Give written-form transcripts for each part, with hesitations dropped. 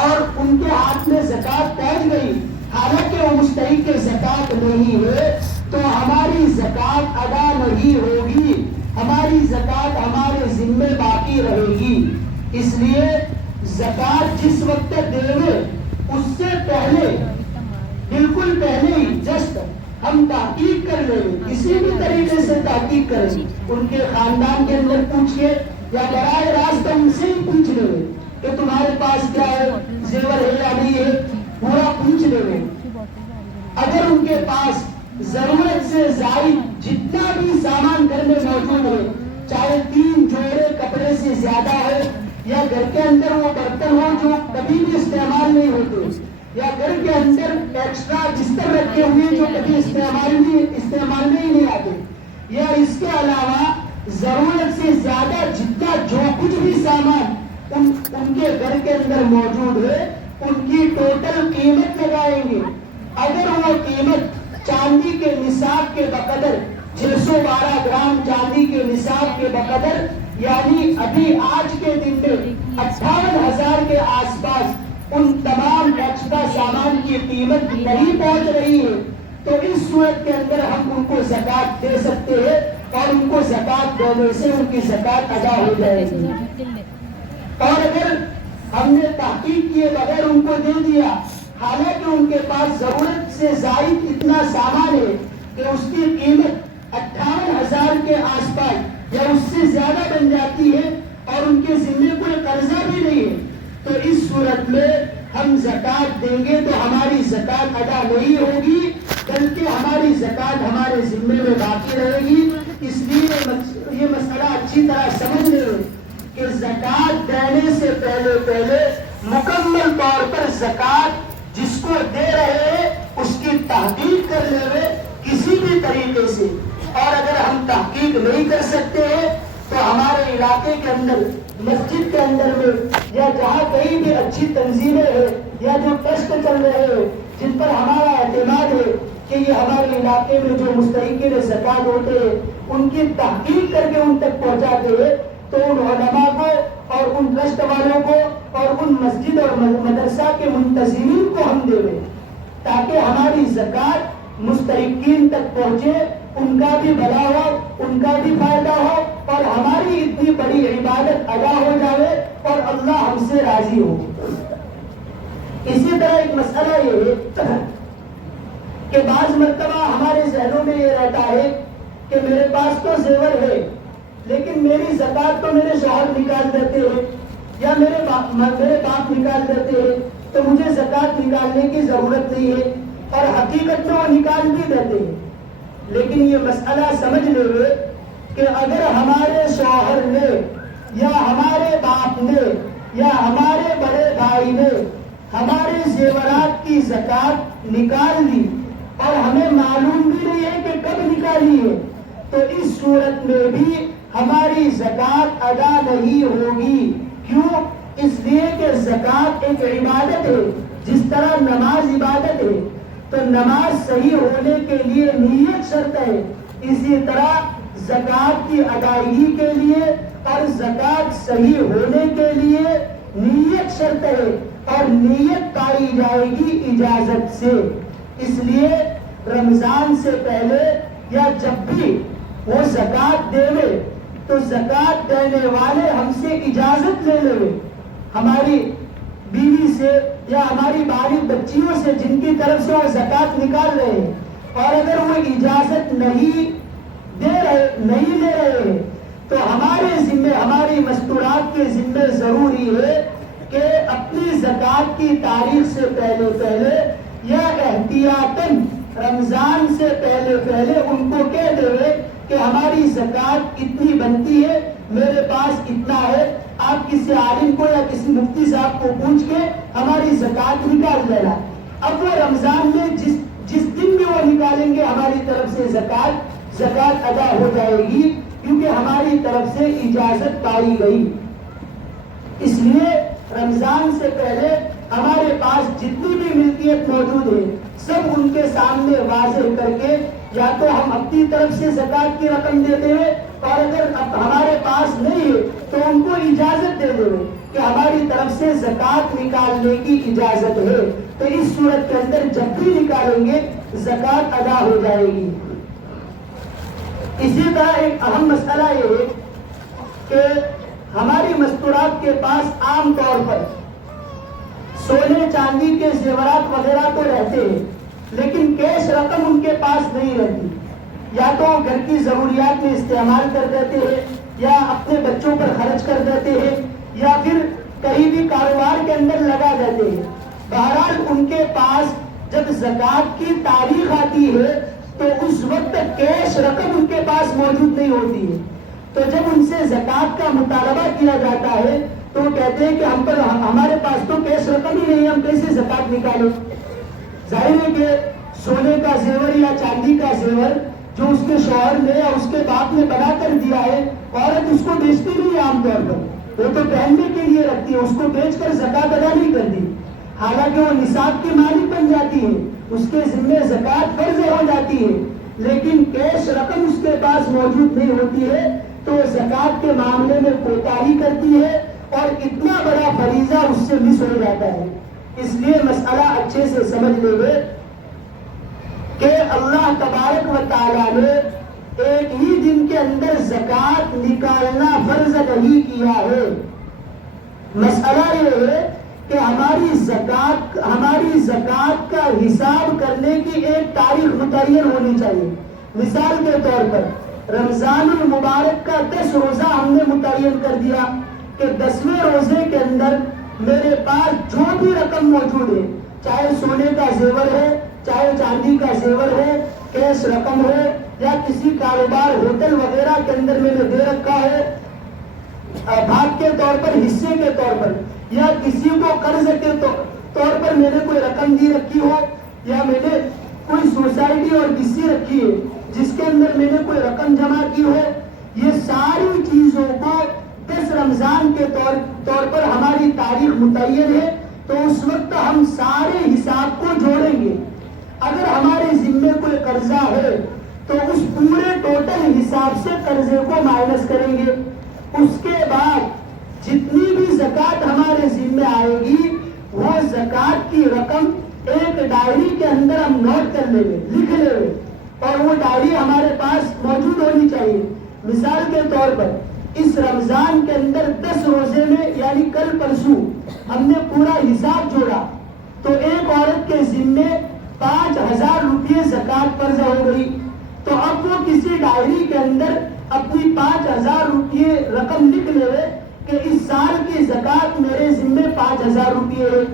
اور ان کے ہاتھ میں زکات پہنچ گئی حالانکہ وہ مستحق زکات نہیں ہوئے تو ہماری زکات ادا نہیں ہوگی، ہماری زکات ہمارے ذمے باقی رہے گی۔ اس لیے زکات جس وقت دیوے اس سے پہلے، بالکل پہلے ہی جسٹ ہم تحقیق کر لیں، کسی بھی طریقے سے تحقیق کریں، ان کے خاندان کے اندر پوچھئے یا براہ راست ان سے ہی پوچھ لیں کہ تمہارے پاس کیا ہے، زیور ہے یا نہیں ہے، پورا پوچھ لیں۔ اگر ان کے پاس ضرورت سے زائد جتنا بھی سامان گھر میں موجود ہے، چاہے 3 جوڑے کپڑے سے زیادہ ہے، یا گھر کے اندر وہ برتن ہو جو کبھی بھی استعمال نہیں ہوتے، یا گھر کے اندر ایکسٹرا بستر رکھے ہوئے جو کبھی استعمال میں ہی نہیں آتے، یا اس کے علاوہ ضرورت سے زیادہ جتنا جو کچھ بھی سامان ان کے گھر کے اندر موجود ہے، ان کی ٹوٹل قیمت لگائیں گے۔ اگر وہ قیمت چاندی کے نصاب کے بقدر 612 گرام چاندی کے نصاب کے بقدر، یعنی ابھی آج کے دن میں 58,000 کے آس پاس ان تمام ایکسٹرا سامان کی قیمت نہیں پہنچ رہی ہے، تو اس صورت کے اندر ہم ان کو زکات دے سکتے ہیں اور ان کو زکات دینے سے ان کی زکات ادا ہو جائے گی۔ اور اگر ہم نے تحقیق کیے بغیر ان کو دے دیا، حالانکہ ان کے پاس ضرورت سے زائد اتنا سامان ہے کہ اس کی قیمت 58,000 کے آس پاس یا اس سے زیادہ بن جاتی ہے اور ان کے ذمے کوئی قرضہ بھی نہیں ہے، تو اس صورت میں ہم زکات دیں گے تو ہماری زکات ادا نہیں ہوگی، بلکہ ہماری زکات ہمارے ذمے میں باقی رہے گی۔ اس لیے یہ مسئلہ اچھی طرح سمجھ لیں کہ زکات دینے سے پہلے مکمل طور پر زکات جس کو دے رہے ہیں اس کی تحقیق کر لے کسی بھی طریقے سے، اور اگر ہم تحقیق نہیں کر سکتے ہیں تو ہمارے علاقے کے اندر، مسجد کے اندر میں، یا جہاں کہیں بھی اچھی تنظیمیں ہیں یا جو ٹرسٹ چل رہے ہیں جن پر ہمارا اعتماد ہے کہ یہ ہمارے علاقے میں جو مستحقین زکات ہوتے ہیں ان کی تحقیق کر کے ان تک پہنچاتے ہیں، تو ان علماء کو اور ان ٹرسٹ والوں کو اور ان مسجد اور مدرسہ کے منتظمین کو ہم دے دیں تاکہ ہماری زکات مستحقین تک پہنچے، ان کا بھی بھلا ہو، ان کا بھی فائدہ ہو، اور ہماری اتنی بڑی عبادت ادا ہو جائے اور اللہ ہم سے راضی ہو۔ اسی طرح ایک مسئلہ یہ ہے کہ بعض مرتبہ ہمارے ذہنوں میں یہ رہتا ہے کہ میرے پاس تو زیور ہے لیکن میری زکات تو میرے شوہر نکال دیتے ہیں یا میرے باپ نکال دیتے ہیں، تو مجھے زکات نکالنے کی ضرورت نہیں ہے، اور حقیقت میں وہ نکال بھی دیتے ہیں۔ لیکن یہ مسئلہ سمجھ لے کہ اگر ہمارے شوہر نے یا ہمارے باپ نے یا ہمارے بڑے بھائی نے ہمارے زیورات کی زکات نکال لی اور ہمیں معلوم بھی نہیں ہے کہ کب نکالی ہے، تو اس صورت میں بھی ہماری زکات ادا نہیں ہوگی۔ کیوں؟ اس لیے کہ زکات ایک عبادت ہے، جس طرح نماز عبادت ہے تو نماز صحیح ہونے کے لیے نیت شرط ہے، اسی طرح زکات کی ادائیگی کے لیے اور زکات صحیح ہونے کے لیے نیت شرط ہے، اور نیت پائی جائے گی اجازت سے۔ اس لیے رمضان سے پہلے یا جب بھی وہ زکات دے تو زکات دینے والے ہم سے اجازت لے لے، ہماری بیوی سے یا ہماری بالغ بچیوں سے جن کی طرف سے وہ زکات نکال رہے ہیں، اور اگر وہ اجازت نہیں لے رہے ہیں تو ہمارے ذمے، ہماری مستورات کے ذمے ضروری ہے کہ اپنی زکات کی تاریخ سے پہلے یا احتیاطاً رمضان سے پہلے ان کو کہہ دے کہ ہماری زکات اتنی بنتی ہے، میرے پاس اتنا ہے، آپ کسی عالم کو یا کسی مفتی صاحب کو پوچھ کے ہماری زکات نکال دینا۔ اب وہ رمضان میں جس دن بھی وہ نکالیں گے ہماری طرف سے زکات ادا ہو جائے گی، کیونکہ ہماری طرف سے اجازت پائی گئی۔ اس لیے رمضان سے پہلے ہمارے پاس جتنی بھی ملکیت موجود ہے سب ان کے سامنے واضح کر کے یا تو ہم اپنی طرف سے زکات کی رقم دیتے ہیں، اور اگر ہمارے پاس نہیں ہے تو ان کو اجازت دے دیں کہ ہماری طرف سے زکوٰۃ نکالنے کی اجازت ہے، تو اس صورت کے اندر جب بھی نکالیں گے زکوٰۃ ادا ہو جائے گی۔ اسی طرح ایک اہم مسئلہ یہ ہے کہ ہماری مستورات کے پاس عام طور پر سونے چاندی کے زیورات وغیرہ تو رہتے ہیں، لیکن کیش رقم ان کے پاس نہیں رہتی، یا تو گھر کی ضروریات میں استعمال کر دیتے ہیں، یا اپنے بچوں پر خرچ کر دیتے ہیں، یا پھر کہیں بھی کاروبار کے اندر لگا دیتے ہیں۔ بہرحال ان کے پاس جب زکوٰۃ کی تاریخ آتی ہے تو اس وقت کیش رقم ان کے پاس موجود نہیں ہوتی ہے، تو جب ان سے زکوٰۃ کا مطالبہ کیا جاتا ہے تو وہ کہتے ہیں کہ ہمارے پاس تو کیش رقم ہی نہیں ہے، ہم کیسے زکوٰۃ نکالیں۔ ظاہر ہے کہ سونے کا زیور یا چاندی کا زیور جو اس کے شوہر نے یا اس کے باپ نے بنا کر دیا ہے، عورت اس کو بیچتی نہیں ہے عام طور پر، وہ تو پہننے کے لیے رکھتی ہے، اس کو بیچ کر زکوٰۃ ادا نہیں کرتی، حالانکہ وہ نصاب کی مالک بن جاتی ہے، اس کے ذمہ زکوٰۃ فرض ہو جاتی ہے، لیکن کیش رقم اس کے پاس موجود نہیں ہوتی ہے، تو زکوٰۃ کے معاملے میں کوتاہی کرتی ہے اور اتنا بڑا فریضہ اس سے مس ہو جاتا ہے۔ اس لیے مسئلہ اچھے سے سمجھ لیں گے کہ اللہ تبارک و تعالیٰ نے ایک ہی دن کے اندر زکوٰۃ نکالنا فرض نہیں کیا ہے۔ مسئلہ یہ ہے کہ ہماری زکوٰۃ کا حساب کرنے کی ایک تاریخ متعین ہونی چاہیے۔ مثال کے طور پر رمضان المبارک کا 10 روزہ ہم نے متعین کر دیا کہ 10ویں روزے کے اندر میرے پاس جو بھی رقم موجود ہے، چاہے سونے کا زیور ہے، چاہے چاندی کا زیور ہے، کیش رقم ہے، یا کسی کاروبار ہوٹل وغیرہ کے اندر میں نے دے رکھا ہے بھاگ کے طور پر، حصے کے طور پر، یا کسی کو قرض کے طور پر میں نے کوئی رقم دی رکھی ہو، یا میں نے کوئی سوسائٹی اور کسی رکھی ہے جس کے اندر میں نے کوئی رقم جمع کی ہو، یہ ساری چیزوں کو 10 رمضان کے طور پر ہماری تاریخ متعین ہے، تو اس وقت ہم سارے حساب کو جوڑیں گے۔ اگر ہمارے ذمے کوئی قرضہ ہے تو اس پورے ٹوٹل حساب سے قرضے کو مائنس کریں گے، اس کے بعد جتنی بھی زکوٰۃ ہمارے ذمے آئے گی وہ زکوٰۃ کی رقم ایک ڈائری کے اندر ہم نوٹ کر لیں گے، لکھ لیں گے، اور وہ ڈائری ہمارے پاس موجود ہونی چاہیے۔ مثال کے طور پر اس رمضان کے اندر 10 روزے میں یعنی کل پرسوں ہم نے پورا حساب جوڑا تو ایک عورت کے ذمے 5000 روپئے زکوٰۃ فرض ہو گئی، تو اب وہ کسی ڈائری کے اندر اپنی 5000 روپئے رقم لکھ لے کہ اس سال کی زکوٰۃ میرے ذمے 5000 روپئے ہے۔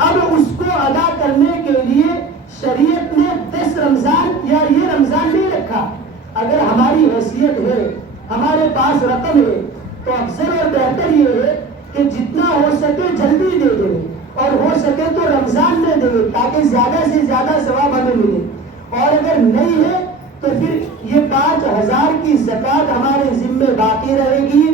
اب اس کو ادا کرنے کے لیے شریعت نے 10 رمضان یا یہ رمضان نہیں رکھا۔ اگر ہماری حیثیت ہے، ہمارے پاس رقم ہے، تو افضل اور بہتر یہ ہے کہ جتنا ہو سکے جلدی دے دیں، اور ہو سکے تو رمضان میں دیں تاکہ زیادہ سے زیادہ ثواب ہمیں ملے، اور اگر نہیں ہے تو پھر یہ 5000 کی زکوٰۃ ہمارے ذمے باقی رہے گی،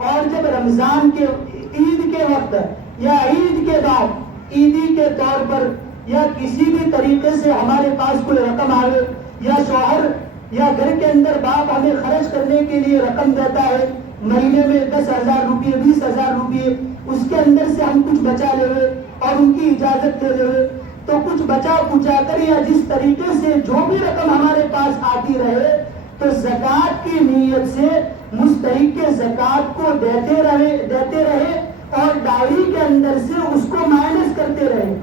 اور جب رمضان کے عید کے وقت یا عید کے بعد عیدی کے طور پر یا کسی بھی طریقے سے ہمارے پاس کوئی رقم آئے، یا شوہر یا گھر کے اندر باپ ہمیں خرچ کرنے کے لیے رقم دیتا ہے مہینے میں 10,000 روپئے 20,000 روپئے، اس کے اندر سے ہم کچھ بچا لے اور ان کی اجازت لے لے، تو کچھ بچا کچا کر یا جس طریقے سے جو بھی رقم ہمارے پاس آتی رہے تو زکوٰۃ کی نیت سے مستحق کے زکوٰۃ کو دیتے رہے اور ڈائری کے اندر سے اس کو مائنس کرتے رہے،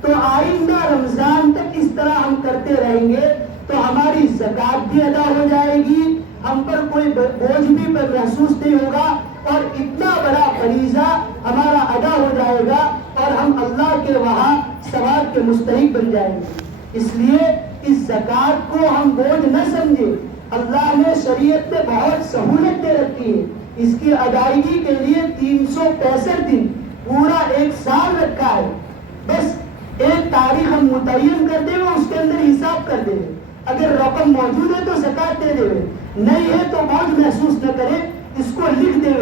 تو آئندہ رمضان تک اس طرح ہم کرتے رہیں گے تو ہماری زکوٰۃ بھی ادا ہو جائے گی، ہم پر کوئی بوجھ بھی محسوس نہیں ہوگا، اور اتنا بڑا فریضہ ہمارا ادا ہو جائے گا اور ہم اللہ کے وہاں ثواب کے مستحق بن جائیں گے۔ اس لیے اس زکوٰۃ کو ہم بوجھ نہ سمجھے، اللہ نے شریعت میں بہت سہولت دے رکھی ہے، اس کی ادائیگی کے لیے 365 دن پورا 1 سال رکھا ہے، بس ایک تاریخ ہم متعین کر دیں اس کے اندر حساب کر دیں، اگر رقم موجود ہے تو زکوٰۃ دے دے، نہیں ہے تو بوجھ محسوس نہ کرے، اس کو لکھ دے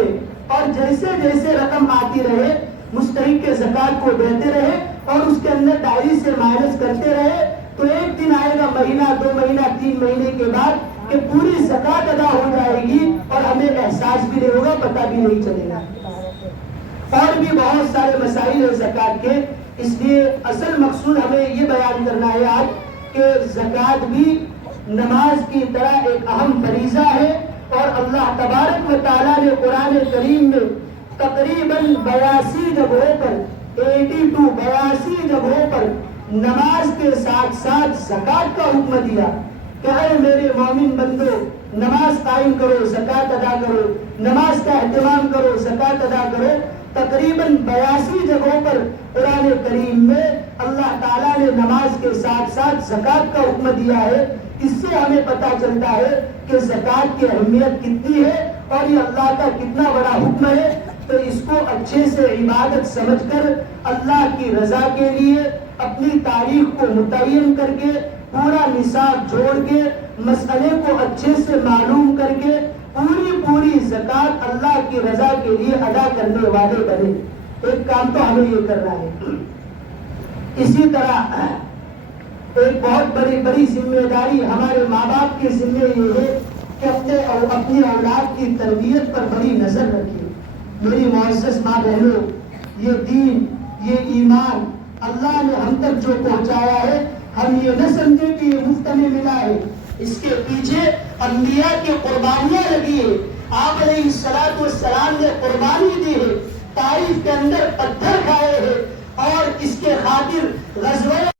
اور جیسے جیسے رقم آتی رہے مستحق کے زکوٰۃ کو دیتے رہے اور اس کے اندر ڈائری سے مائنس کرتے رہے، تو ایک دن آئے گا مہینہ 2 مہینہ 3 مہینے کے بعد کہ پوری زکوٰۃ ادا ہو جائے گی اور ہمیں احساس بھی نہیں ہوگا، پتہ بھی نہیں چلے گا۔ اور بھی بہت سارے مسائل ہیں زکوٰۃ کے. اس لیے اصل مقصود ہمیں یہ بیان کرنا ہے آج کہ زکوٰۃ بھی نماز کی طرح ایک اہم فریضہ ہے. اور اللہ تبارک و تعالیٰ نے قرآن کریم میں تقریباً 82 جگہوں پر 82 جگہوں پر نماز کے ساتھ ساتھ زکوٰۃ کا حکم دیا کہ اے میرے مومن بندو نماز قائم کرو، زکوٰۃ ادا کرو، نماز کا اہتمام کرو، زکوٰۃ ادا کرو. تقریباً 82 جگہوں پر قرآن کریم میں اللہ تعالیٰ نے نماز کے ساتھ ساتھ زکوٰۃ کا حکم دیا ہے. اس سے ہمیں پتہ چلتا ہے کہ زکوٰۃ کی اہمیت کتنی ہے اور یہ اللہ کا کتنا بڑا حکم ہے. تو اس کو اچھے سے عبادت سمجھ کر اللہ کی رضا کے لیے اپنی تاریخ کو متعین کر کے پورا نصاب جوڑ کے مسئلے کو اچھے سے معلوم کر کے پوری زکوٰۃ اللہ کی رضا کے لیے ادا کرنے والے بنے. ایک کام تو ہمیں یہ کرنا ہے. اسی طرح ایک بہت بڑی ذمہ داری ہمارے ماں باپ کے ذمہ یہ ہے کہ اپنی اولاد کی تربیت پر بڑی نظر رکھیں. میری معزز ماں بہنوں، یہ دین، یہ ایمان اللہ نے ہم تک جو پہنچایا ہے، ہم یہ نہ سمجھے کہ یہ مفت میں ملا ہے. اس کے پیچھے انبیاء کی قربانیاں لگی ہے. آپ علیہ السلام نے قربانی دی ہے، طائف کے اندر پتھر کھائے ہیں اور اس کے خاطر غزوہ